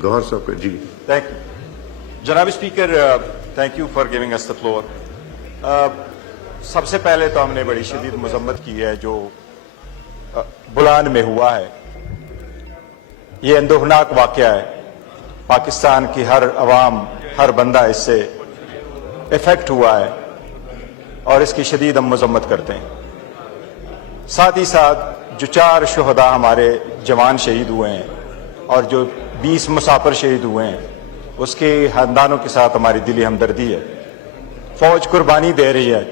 गौहर साहब का जी। Thank you. जनाब speaker, thank you for giving us the floor. सबसे पहले तो हमने बड़ी शदीद मजम्मत की है जो बुलान में हुआ है। ये अंदोहनाक वाक़या है। पाकिस्तान की हर अवाम, हर बंदा इससे इफेक्ट हुआ है और इसकी शदीद हम मजम्मत करते हैं। साथ ही साथ जो 4 शुहदा हमारे जवान शहीद हुए हैं और जो 20 मुसाफिर शहीद हुए हैं, उसके खानदानों के साथ हमारी दिली हमदर्दी है। फौज कुर्बानी दे रही है।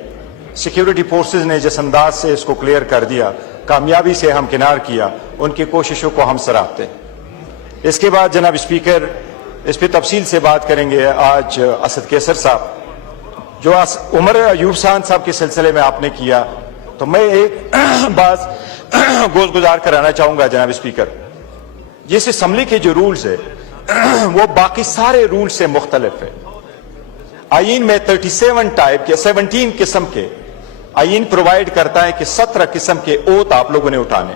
सिक्योरिटी फोर्सेस ने जिस अंदाज से इसको क्लियर कर दिया, कामयाबी से हमकिनार किया, उनकी कोशिशों को हम सराहते हैं। इसके बाद जनाब स्पीकर, इस पर तफसील से बात करेंगे। आज असद कैसर साहब, जो उमर अयूब खान साहब के सिलसिले में आपने किया, तो मैं एक बात गुजार कराना चाहूंगा जनाब स्पीकर। जिस असम्बली के जो रूल्स है वो बाकी सारे रूल से मुख्तलिफ है। आईन में 37 टाइप के 17 किस्म के आईन प्रोवाइड करता है कि 17 किस्म के ओथ आप लोगों ने उठाने,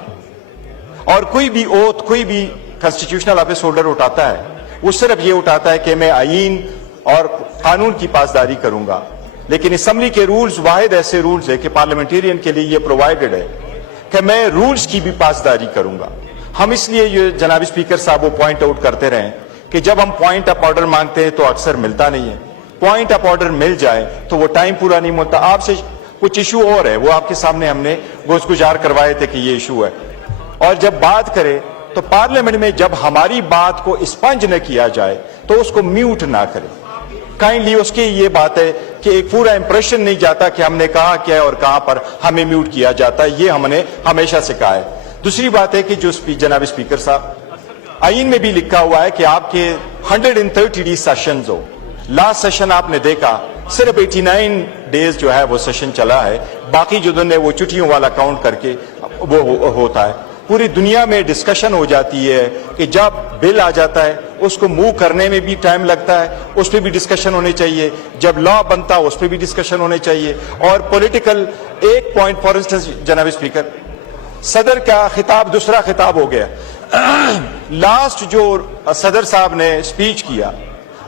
और कोई भी ओथ कोई भी कॉन्स्टिट्यूशनल ऑफिस होल्डर उठाता है, वो सिर्फ ये उठाता है कि मैं आईन और कानून की पासदारी करूंगा। लेकिन असम्बली के रूल्स वाहिद ऐसे रूल्स है कि पार्लियामेंटेरियन के लिए ये प्रोवाइडेड है कि मैं रूल्स की भी पासदारी करूंगा। हम इसलिए ये जनाब स्पीकर साहब वो पॉइंट आउट करते रहे कि जब हम पॉइंट ऑफ ऑर्डर मांगते हैं तो अक्सर मिलता नहीं है। पॉइंट ऑफ ऑर्डर मिल जाए तो वो टाइम पूरा नहीं होता। आपसे कुछ इशू और है, वो आपके सामने हमने गुजार करवाए थे कि ये इशू है। और जब बात करें तो पार्लियामेंट में जब हमारी बात को स्पंज न किया जाए तो उसको म्यूट ना करें काइंडली। उसकी ये बात है कि एक पूरा इंप्रेशन नहीं जाता कि हमने कहा क्या है और कहां पर हमें म्यूट किया जाता है। ये हमने हमेशा से कहा है। दूसरी बात है कि जो जनाब स्पीकर साहब, आईन में भी लिखा हुआ है कि आपके 130 सेशंस हो। लास्ट सेशन आपने देखा सिर्फ 89 डेज जो है वो सेशन चला है, बाकी जो दिन है वो छुट्टियों वाला काउंट करके वो होता है। पूरी दुनिया में डिस्कशन हो जाती है कि जब बिल आ जाता है उसको मूव करने में भी टाइम लगता है, उस पर भी डिस्कशन होने चाहिए। जब लॉ बनता है उस पर भी डिस्कशन होने चाहिए। और पॉलिटिकल एक पॉइंट फॉर इंस्टेंस जनाब स्पीकर, सदर का खिताब दूसरा खिताब हो गया। लास्ट जो सदर साहब ने स्पीच किया,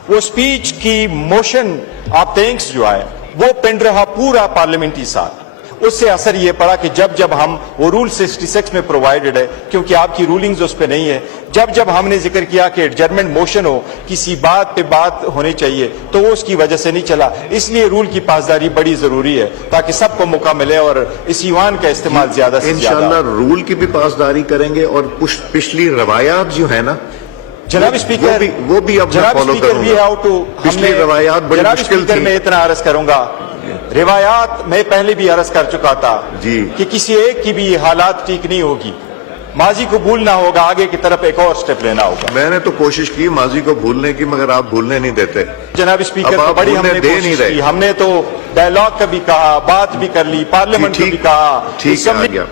वो स्पीच की मोशन ऑफ थैंक्स जो है वो पेंड रहा पूरा पार्लियामेंट्री साल। उससे असर ये पड़ा कि जब जब हम वो रूल 66 में प्रोवाइडेड है, क्योंकि आपकी रूलिंग्स उस पर नहीं है, जब जब हमने जिक्र किया कि एडजर्नमेंट मोशन हो, किसी बात पे बात होनी चाहिए, तो वो उसकी वजह से नहीं चला। इसलिए रूल की पासदारी बड़ी जरूरी है ताकि सबको मौका मिले और इस ईवान का इस्तेमाल ज्यादा से ज्यादा। इंशाल्लाह रूल की भी पासदारी करेंगे और पिछली रवायात जो है ना जनाब स्पीकर, वो भी अब फॉलो करूंगा। पिछली रवायात बड़ी मुश्किल थी। मैं इतना अर्ज करूंगा, रिवायात मैं पहले भी अर्ज कर चुका था जी कि किसी एक की भी हालात ठीक नहीं होगी, माजी को भूलना होगा, आगे की तरफ एक और स्टेप लेना होगा। मैंने तो कोशिश की माजी को भूलने की, मगर आप भूलने नहीं देते जनाब स्पीकर। तो बड़ी हमने दे नहीं रहे। हमने तो डायलॉग का भी कहा, बात भी कर ली, पार्लियामेंट में भी कहा। ठीक है, आ गया।